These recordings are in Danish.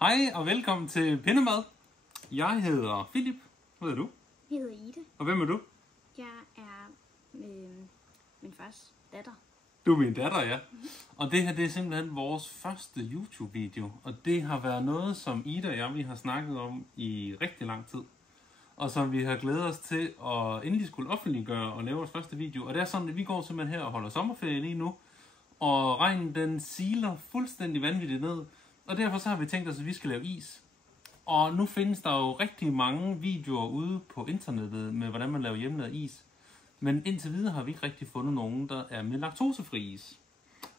Hej og velkommen til Pindemad. Jeg hedder Philip. Hvad hedder du? Jeg hedder Ida. Og hvem er du? Jeg er min fars datter. Du er min datter, ja. Og det her, det er simpelthen vores første YouTube-video. Og det har været noget, som Ida og jeg vi har snakket om i rigtig lang tid. Og som vi har glædet os til at endelig skulle offentliggøre og lave vores første video. Og det er sådan, at vi går simpelthen her og holder sommerferie lige nu. Og regnen den siler fuldstændig vanvittigt ned. Og derfor så har vi tænkt os, at vi skal lave is. Og nu findes der jo rigtig mange videoer ude på internettet med, hvordan man laver hjemmelavet is. Men indtil videre har vi ikke rigtig fundet nogen, der er med laktosefri is.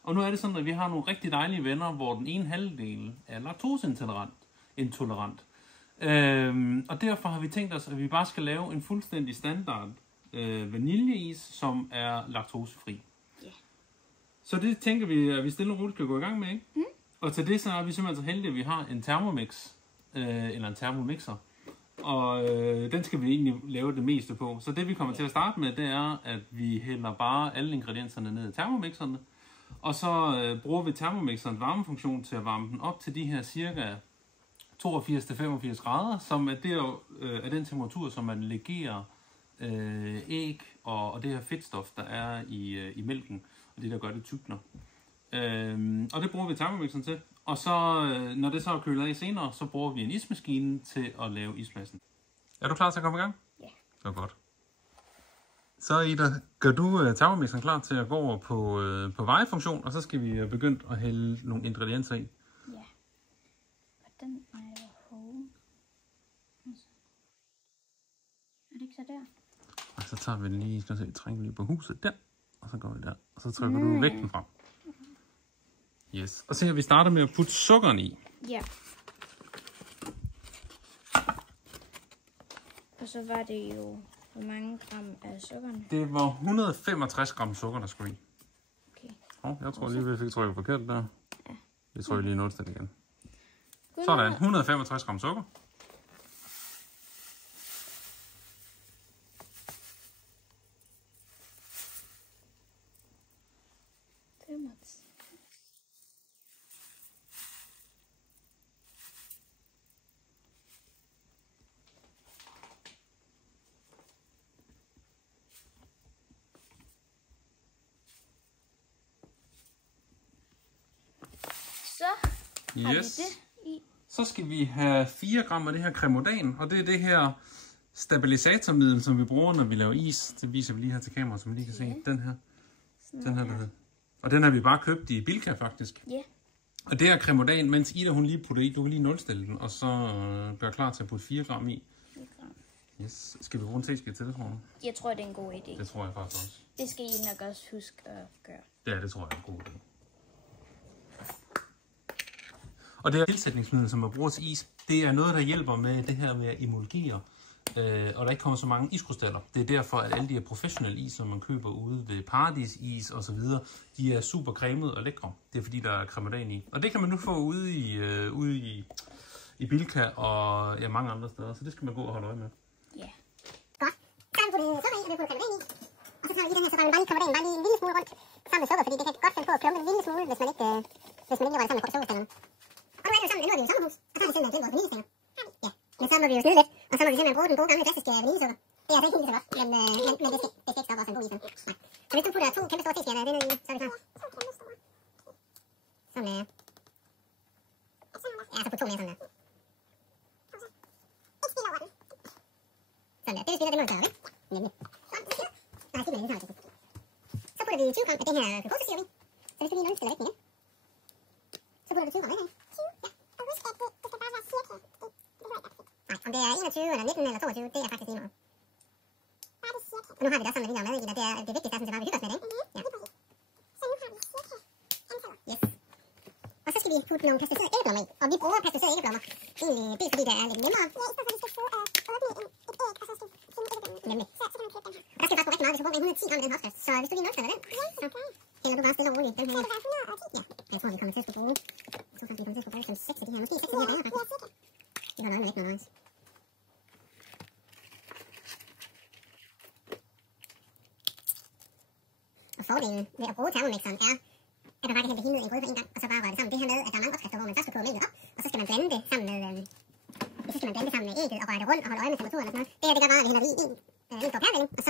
Og nu er det sådan, at vi har nogle rigtig dejlige venner, hvor den ene halvdel er laktoseintolerant. Og derfor har vi tænkt os, at vi bare skal lave en fuldstændig standard vaniljeis, som er laktosefri. Yeah. Så det tænker vi, at vi stille og roligt kan gå i gang med, ikke? Mm. Og til det så er vi simpelthen så heldige, at vi har en Thermomix, eller en Thermomixer. Og den skal vi egentlig lave det meste på. Så det vi kommer til at starte med, det er, at vi hælder bare alle ingredienserne ned i Thermomixerne. Og så bruger vi Thermomixerens varmefunktion til at varme den op til de her cirka 82-85 grader, som er, er den temperatur, som man legerer æg og det her fedtstof, der er i mælken, og det der gør det tykner. Og det bruger vi Thermomixeren til. Og så, når det så er kølet af senere, så bruger vi en ismaskine til at lave ismassen. Er du klar til at komme i gang? Ja. Det var godt. Så Ida, gør du Thermomixeren klar til at gå over på vejefunktion, og så skal vi begynde at hælde nogle ingredienser i. Ja. Og den er jo home. Er det ikke så der? Og så tager vi lige, skal vi trække lige på huset der, og så går vi der. Og så trykker du vægten frem. Yes. Og så kan vi starte med at putte sukkeren i. Ja. Og så var det jo, hvor mange gram af sukkerne? Det var 165 gram sukker, der skulle i. Okay. Jeg tror lige, vi fik trykket forkert der. Ja. Vi trykker lige 0 igen. Sådan, 165 gram sukker. Så har vi det i. Så skal vi have 4 gram af det her cremodan, og det er det her stabilisatormiddel, som vi bruger, når vi laver is. Det viser vi lige her til kamera, så man lige kan se. Den her. Den her, der hedder. Og den har vi bare købt i Bilka, faktisk. Ja. Og det er cremodan, mens Ida hun lige putter i. Du kan lige nulstille den, og så gøre klar til at putte 4 gram i. 4 gram. Yes. Skal vi bruge en teskæde til det, tror du? Jeg tror, det er en god idé. Det tror jeg faktisk også. Det skal I nok også huske at gøre. Ja, det tror jeg er en god idé. Og det her tilsætningsmiddel, som man bruger til is, det er noget, der hjælper med det her med at emulgere, og der ikke kommer så mange iskrystaller. Det er derfor, at alle de her professionelle is, som man køber ude ved Paradisis og så videre, de er super cremede og lækre. Det er fordi, der er cremodan i. Og det kan man nu få ude i Bilka og ja, mange andre steder, så det skal man gå og holde øje med. Ja. Godt. Så har vi puttet sukker i, og vi har puttet cremodan i. Og så tager vi lige den her, så rammer vi bare lige cremodan bare lige en lille smule rundt sammen med sukker, fordi det kan godt finde på at klumpe en lille smule, hvis man ikke rører sammen med sukkerstænderne. Og nu er det jo sådan, at nu er vi i sommerhus, og så har vi simpelthen glemt vores vaniljestænger. Ja, men så må vi jo snide lidt, og så må vi simpelthen bruge den gode gamle klassiske vaniljesukker. Det er altså ikke helt så godt, men det skal ikke stoppe os en god is. Nej. Så hvis du putter 2 kæmpe store teskærer af det ned i, så er vi klar. Sådan der. Ja, så put 2 mere sådan der. Sådan der. Det vi spiller, det må vi gøre, ikke? Nemlig. Nej, det er det, så putter vi 20 gram af det her glukosesirop i. Så hvis du lige nulstiller vægten igen. Så putter du 20 gram af det. Ja, og husk, at det skal bare være cirka. Nej, om det er 21 eller 19 eller 22, det er faktisk lige meget. Bare det cirka. Og nu har vi det også sådan, at vi laver mad i, og det vigtigste er sådan, at vi hygger os med det, ikke? Ja. Så nu har vi cirka antallet. Yes. Og så skal vi putte nogle pasteuriserede æggeblommer i. Og vi bruger pasteuriserede æggeblommer. Egentlig, det er fordi, det er lidt nemmere. Ja, i stedet for, at vi skal prøve at åbne et æg, og så skal finde æggeblommer. Nemlig. Så kan man købe den her. Og der skal faktisk bruge rigtig meget, hvis du bruger 110 gram i den opskrift. Så hvis du lige nulstiller den, så hælder du bare stille og roligt den her. Så det er 110? Ja. Jeg tror, vi kommer til at skulle bruge. Jeg tror faktisk, vi kommer til at skulle bruge 6 af de her. Måske 6 af de her gange, faktisk. Vi har noget med æggene undervejs. Og fordelen ved at bruge Thermomixeren er, at man bare kan hælde det hele ned i en gryde på en gang, og så bare røre det sammen. Det her med, at der er mange opskrifter, hvor man først skal koge mælket op, og så skal man blande det sammen med, så skal man blande det sammen med ægget og røre det rundt og holde øje med temperaturen og sådan noget. Det her, det gør bare, at vi hælder det i en stor pærevælling, og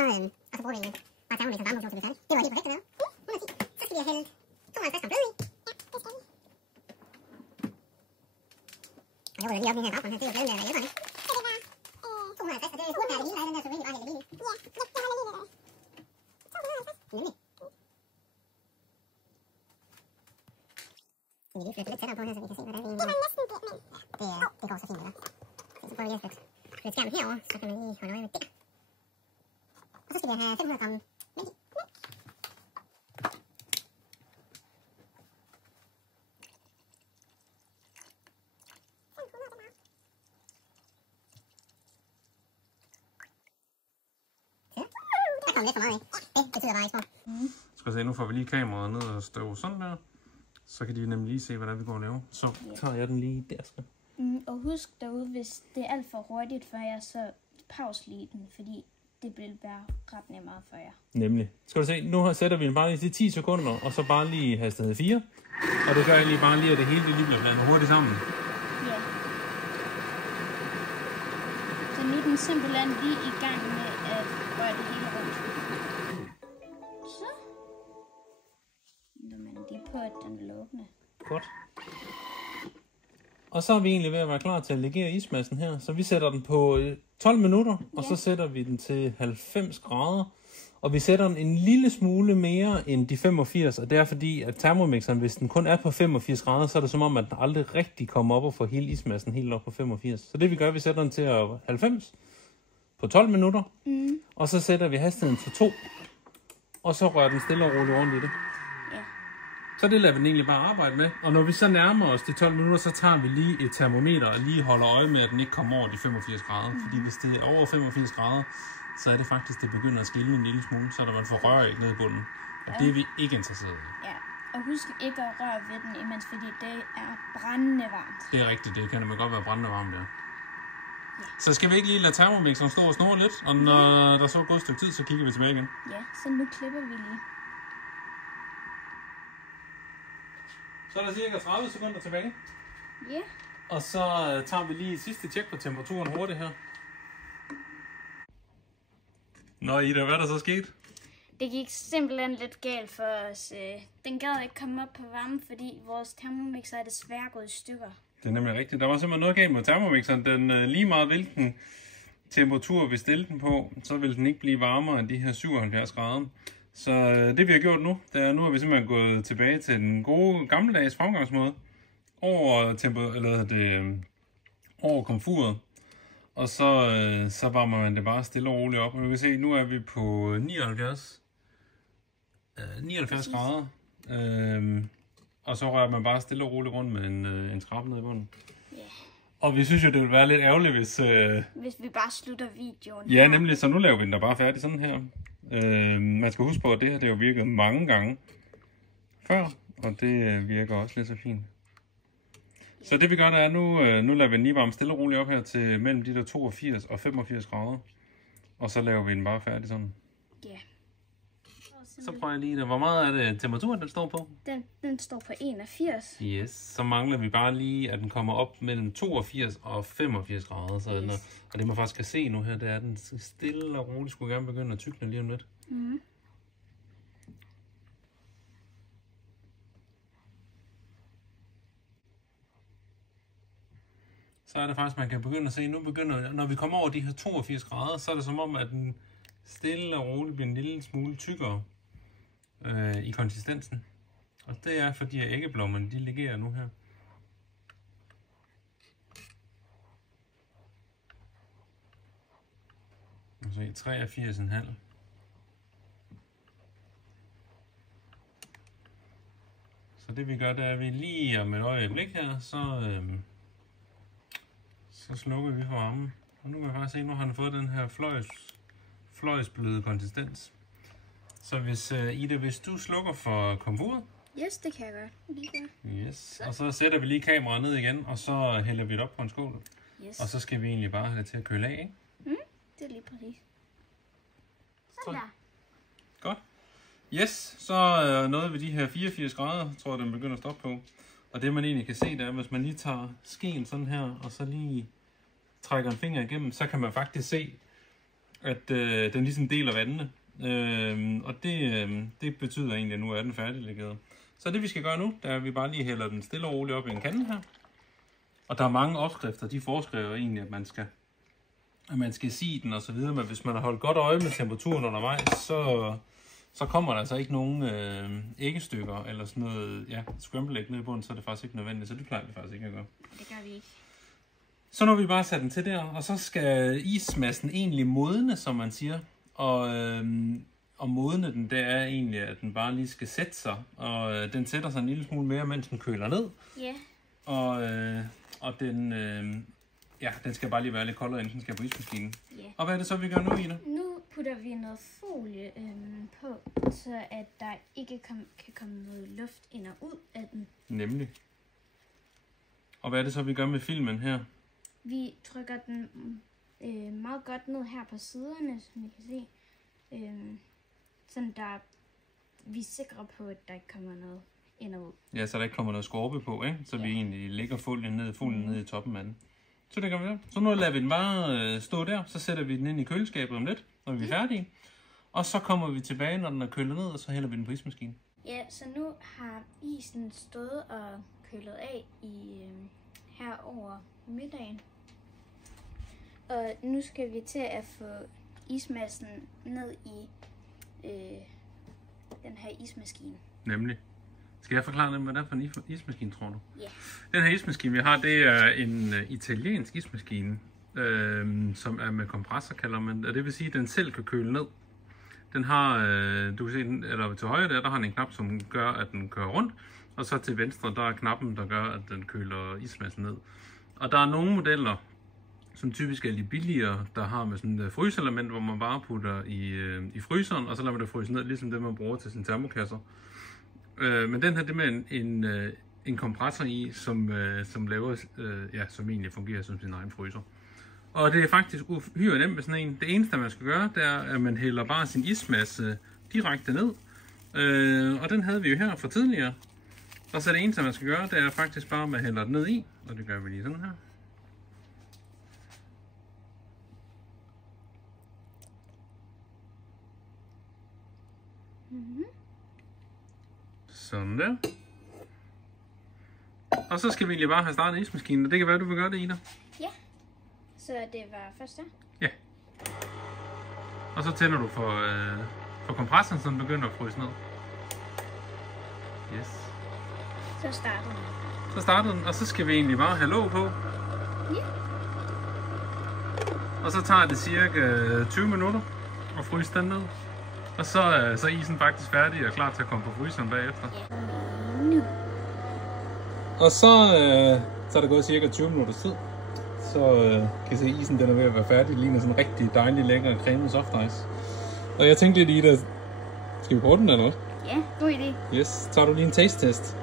så bruger vi bare termomix og varmemotor til det færdigt. Det var helt perfekt at lave. 110. Så skal vi have hældt 250 gram blød i. Ja, det skal vi. Og jeg ruller lige op i den her baggrund her, det er jo bladet med hjælperne. Så det var 250, og det er hurtigt det hele, der er den der, så virkelig bare hælder det i. Ja, jeg holder lige lidt af. 250. Nemlig. Så vi lige flytter lidt tættere på her, så vi kan se, hvordan vi... Det var næsten det, men... Ja, det går så fint, eller? Så prøver vi lige at flytte skærmen herover, så kan man lige holde øje med det. Og så skal vi have 500 gram mælk i. Der kom lidt for meget af. Det betyder bare ikke for. Skal se, nu får vi lige kameraet ned og støve sådan der. Så kan de nemlig lige se, hvordan vi går og laver. Så tager jeg den lige der, skal. Og husk derude, hvis det er alt for hurtigt for jer, så pause lige den, fordi det vil være ret nemt for jer. Nemlig. Skal du se, nu sætter vi den bare lige til 10 sekunder, og så bare lige hastighed 4. Og det gør jeg lige bare lige, at det hele det lige bliver blandet hurtigt sammen. Ja. Så nu er den simpelthen lige i gang med at røre det hele rundt. Så. Når man lige på, at den vil åbne. Godt. Og så er vi egentlig ved at være klar til at legere ismassen her. Så vi sætter den på 12 minutter, og så sætter vi den til 90 grader. Og vi sætter den en lille smule mere end de 85, og det er fordi, at termomixeren, hvis den kun er på 85 grader, så er det som om, at den aldrig rigtig kommer op og får hele ismassen helt op på 85. Så det vi gør, vi sætter den til 90 på 12 minutter, og så sætter vi hastigheden til 2, og så rører den stille og roligt rundt i det. Så det lader vi den egentlig bare arbejde med. Og når vi så nærmer os de 12 minutter, så tager vi lige et termometer og lige holder øje med, at den ikke kommer over de 85 grader. Fordi hvis det er over 85 grader, så er det faktisk, det begynder at skille en lille smule, så der man får rør ned i bunden. Og det er vi ikke interesseret i. Ja, og husk ikke at røre ved den imens, fordi det er brændende varmt. Det er rigtigt, det kan man godt være brændende varmt, ja. Så skal vi ikke lige lade termomixeren stå og snurre lidt, og når der så er gået et stykke tid, så kigger vi tilbage igen. Ja, så nu klipper vi lige. Så er der cirka 30 sekunder tilbage. Ja. Og så tager vi lige et sidste tjek på temperaturen hurtigt her. Nå Ida, hvad er der så sket? Det gik simpelthen lidt galt for os. Den gad ikke komme op på varme, fordi vores termomixer er desværre gået i stykker. Det er nemlig rigtigt. Der var simpelthen noget galt med termomixeren. Den lige meget hvilken temperatur vi stiller den på, så vil den ikke blive varmere end de her 77 grader. Så det vi har gjort nu, det er, nu har vi simpelthen gået tilbage til den gode gammeldags fremgangsmåde over komfuret. Og så varmer man det bare stille og roligt op. Og du kan se, nu er vi på 79 grader. Og så rører man bare stille og roligt rundt med en trappe ned i bunden. Yeah. Og vi synes jo, det ville være lidt ærgerligt, hvis vi bare slutter videoen. Ja, nemlig. Så nu laver vi den der bare færdig sådan her. Man skal huske på, at det her det har jo virket mange gange før. Og det virker også lidt så fint. Så det vi gør, der er nu lader vi den lige varme stille og roligt op her til mellem de der 82 og 85 grader. Og så laver vi den bare færdig sådan. Ja. Yeah. Så prøver jeg lige, hvor meget er det temperaturen, den står på? Den står på 81. Yes, så mangler vi bare lige, at den kommer op mellem 82 og 85 grader. Så yes. Og det man faktisk kan se nu her, det er, at den stille og roligt skulle gerne begynde at tykne lige om lidt. Mm. Så er det faktisk, man kan begynde at se, nu begynder, når vi kommer over de her 82 grader, så er det som om, at den stille og roligt bliver en lille smule tykkere i konsistensen. Og det er fordi, at æggeblommerne, de legerer nu her. Så 83,5. Så det vi gør, det er, at vi lige om et øjeblik her, så slukker vi for varmen. Og nu kan jeg faktisk se, nu har den fået den her fløjsbløde konsistens. Så hvis du slukker for komfuret. Yes, det kan jeg godt. Yes. Og så sætter vi lige kameraet ned igen, og så hælder vi det op på en skål. Yes. Og så skal vi egentlig bare have det til at køle af, ikke? Det er lige præcis. Sådan der. Godt. Yes, så nåede vi de her 84 grader, tror jeg, den begynder at stoppe på. Og det man egentlig kan se, det er, hvis man lige tager skeen sådan her, og så lige trækker en finger igennem, så kan man faktisk se, at den ligesom deler vandene. Og det betyder egentlig, at nu er den færdiglegeret. Så det vi skal gøre nu, det er, at vi bare lige hælder den stille og roligt op i en kande her. Og der er mange opskrifter, de foreskriver egentlig, at man skal sige den og så videre, men hvis man har holdt godt øje med temperaturen undervejs, så kommer der altså ikke nogen æggestykker eller sådan noget, ja, scramble egg ned i bunden, så er det faktisk ikke nødvendigt, så det plejer det faktisk ikke at gøre. Det gør vi ikke. Så nu har vi bare sat den til der, og så skal ismassen egentlig modne, som man siger. Og modne den, det er egentlig, at den bare lige skal sætte sig, og den sætter sig en lille smule mere, mens den køler ned. Ja. Og den skal bare lige være lidt koldere, inden den skal på ismaskinen. Ja. Og hvad er det så, vi gør nu, Ida? Nu putter vi noget folie på, så at der ikke kan komme noget luft ind og ud af den. Nemlig. Og hvad er det så, vi gør med filmen her? Vi trykker den meget godt ned her på siderne, som I kan se. Sådan der vi er sikre på, at der ikke kommer noget ind og ud. Ja, så der ikke kommer noget skorpe på, ikke? Så vi egentlig lægger folien ned i toppen af den. Så det kan vi gøre. Så nu lader vi den bare stå der, så sætter vi den ind i køleskabet om lidt, når vi er færdige. Og så kommer vi tilbage, når den er kølet ned, og så hælder vi den på ismaskinen. Ja, så nu har isen stået og kølet af her over middagen. Og nu skal vi til at få ismassen ned i den her ismaskine. Nemlig. Skal jeg forklare dem, hvad det er for en ismaskine, tror du? Ja. Den her ismaskine, vi har, det er en italiensk ismaskine, som er med kompressor, kalder man det. Og det vil sige, at den selv kan køle ned. Den har, du kan se, eller til højre der har den en knap, som gør, at den kører rundt. Og så til venstre, der er knappen, der gør, at den køler ismassen ned. Og der er nogle modeller, som typisk er lidt billigere, der har med sådan et fryseelement, hvor man bare putter i fryseren, og så lader man det fryse ned, ligesom det man bruger til sine termokasser. Men den her, det med en kompressor i, som laver, som egentlig fungerer som sin egen fryser. Og det er faktisk uhyre nemt med sådan en. Det eneste, man skal gøre, det er, at man hælder bare sin ismasse direkte ned. Og den havde vi jo her fra tidligere. Og så det eneste, man skal gøre, det er faktisk bare, at man hælder den ned i. Og det gør vi lige sådan her. Sådan der. Og så skal vi egentlig bare have startet ismaskinen, og det kan være, du vil gøre det, Ida. Ja, så det var først der. Ja. Og så tænder du for kompressoren, så den begynder at fryse ned. Yes. Så starter den. Så starter den, og så skal vi egentlig bare have låg på. Ja. Og så tager det cirka 20 minutter at fryse den ned. Og så er isen faktisk færdig og klar til at komme på fryseren bagefter. Ja. Nu. Og så er der gået cirka 20 minutter tid. Så kan I se, at isen den er ved at være færdig. Det ligner sådan en rigtig dejlig, lækker cremet soft ice. Og jeg tænkte lidt, Ida, skal vi prøve den eller hvad? Ja, god idé. Yes, tager du lige en taste-test.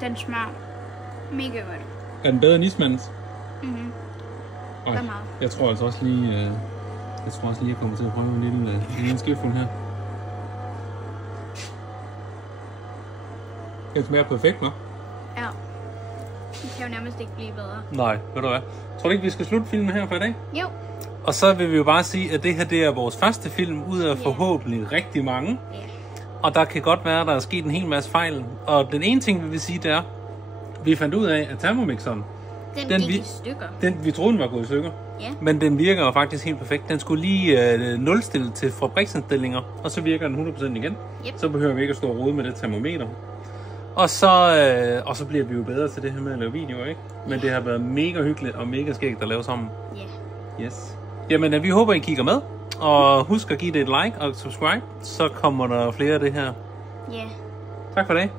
Den smager mega godt. Er den bedre end ismandens? Mhm. Ej, Hvor meget? jeg tror altså også lige, jeg kommer til at prøve en lille skefuld her. Det smager perfekt, hva'? Ja. Det kan jo nærmest ikke blive bedre. Nej, ved du hvad? Tror du ikke, vi skal slutte filmen her for i dag? Jo. Og så vil vi jo bare sige, at det her det er vores første film ud af forhåbentlig rigtig mange. Ja. Og der kan godt være, at der er sket en hel masse fejl. Og den ene ting, vi vil sige, det er, vi fandt ud af, at Thermomixeren, Den gik i stykker. vi troede, den var gået i stykker. Ja. Men den virker jo faktisk helt perfekt. Den skulle lige nulstille til fabriksindstillinger, og så virker den 100% igen. Yep. Så behøver vi ikke at stå og rode med det termometer. Og så bliver vi jo bedre til det her med at lave video, ikke? Men det har været mega hyggeligt og mega skægt at lave sammen. Ja. Yes. Jamen, vi håber, I kigger med. Og husk at give det et like og subscribe, så kommer der flere af det her. Ja. Tak for det.